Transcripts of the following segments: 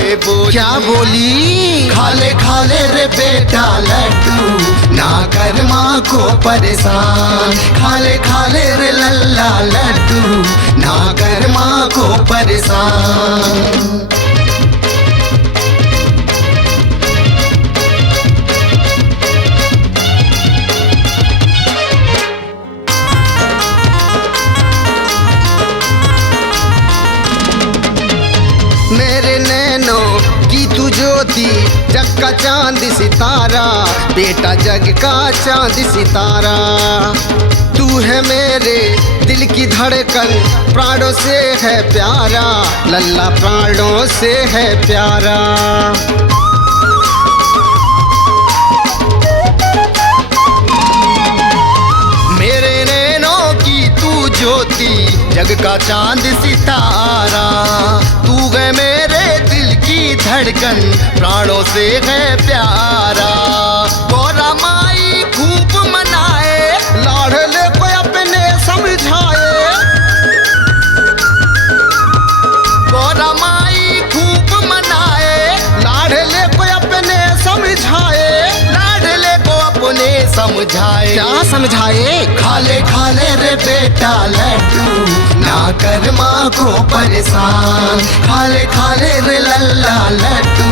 बोली। क्या बोली? खा ले रे बेटा लड्डू, ना कर माँ को परेशान। खा ले रे लल्ला लड्डू, ना कर माँ को परेशान। मेरे नैनों की तू ज्योति, जग का चांद सितारा, बेटा जग का चांद सितारा। तू है मेरे दिल की धड़कन, प्राणों से है प्यारा, लल्ला प्राणों से है प्यारा। मेरे नैनों की तू ज्योति, जग का चांद सितारा। तू है मेरे दिल की धड़कन, प्राणों से है प्यारा। गौरा माई खूब मनाए, लाडले को अपने समझाए। गौरा माई खूब मनाए, लाडले को अपने समझाए। लाडले को अपने समझाए। क्या समझाए? खा ले रे बेटा लड्डू, ना कर माँ को परेशान। खा ले रे लल्ला लड्डू,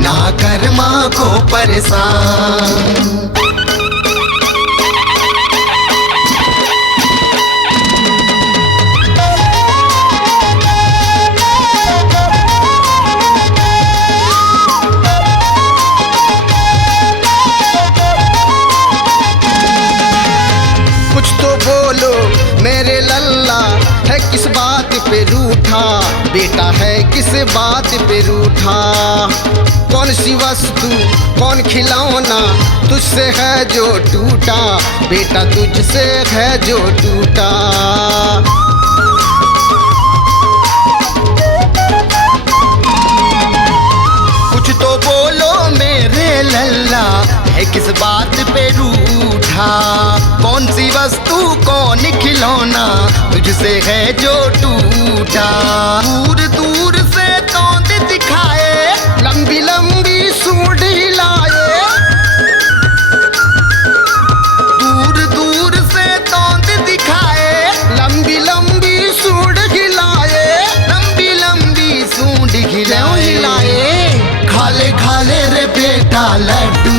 ना कर माँ को परेशान। कुछ तो बोलो मेरे लल्ला, है किस बात पे रूठा, बेटा है किस बात पे रूठा। कौन सी वस्तु कौन खिलौना, तुझसे है जो टूटा, बेटा तुझसे है जो टूटा। कुछ तो बोलो मेरे लल्ला, है किस बात पे रूठा। कौन सी वस्तु कौन खिलौना, तुझसे है जो टूटा। दूर दूर से तोंद दिखाए, लंबी लंबी सूंड हिलाए। दूर दूर से तोंद दिखाए, लंबी लंबी सूंड हिलाए। लंबी लंबी सूंड हिलाए। खा ले रे बेटा लड्डू,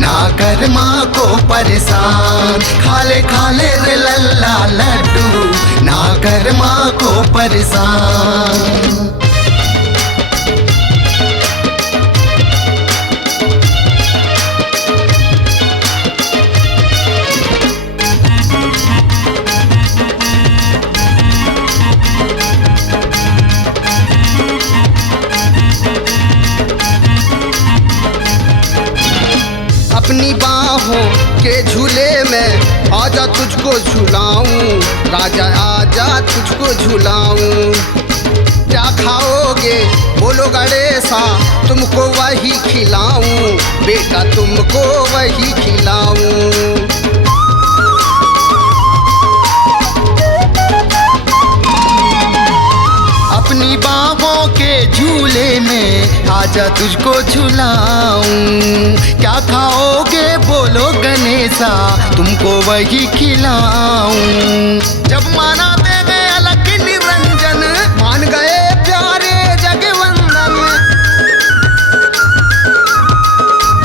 ना कर माँ को परेशान। खा ले रे लल्ला लड्डू, ना कर माँ को परेशान। अपनी बाहों के झूले में आजा तुझको झुलाऊं, राजा आजा तुझको झुलाऊं। क्या खाओगे बोलो गणेशा, तुमको वही खिलाऊं, बेटा तुमको वही खिलाऊं। अपनी बाहों के झूले में आजा तुझको झुलाऊं। क्या खाओगे बोलो गणेशा, तुमको वही खिलाऊं। जब मनाते गए अलग निरंजन, मान गए प्यारे जगवंदन।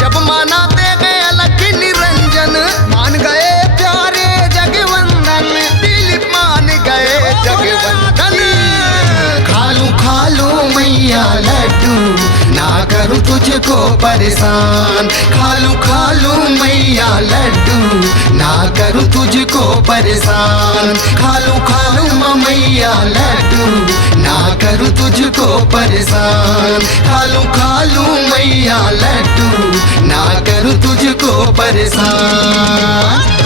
जब मनाते गए अलग निरंजन, मान गए प्यारे जगवंदन। दिलीप मान गए जगवंदन। खा लूं मैया लड्डू, ना करूं तुझको परेशान। खा लूं मैया लड्डू, ना करूं तुझको परेशान। खा लूं मैया लड्डू, ना करूं तुझको परेशान। खा लूं मैया लड्डू, ना करूं तुझको परेशान।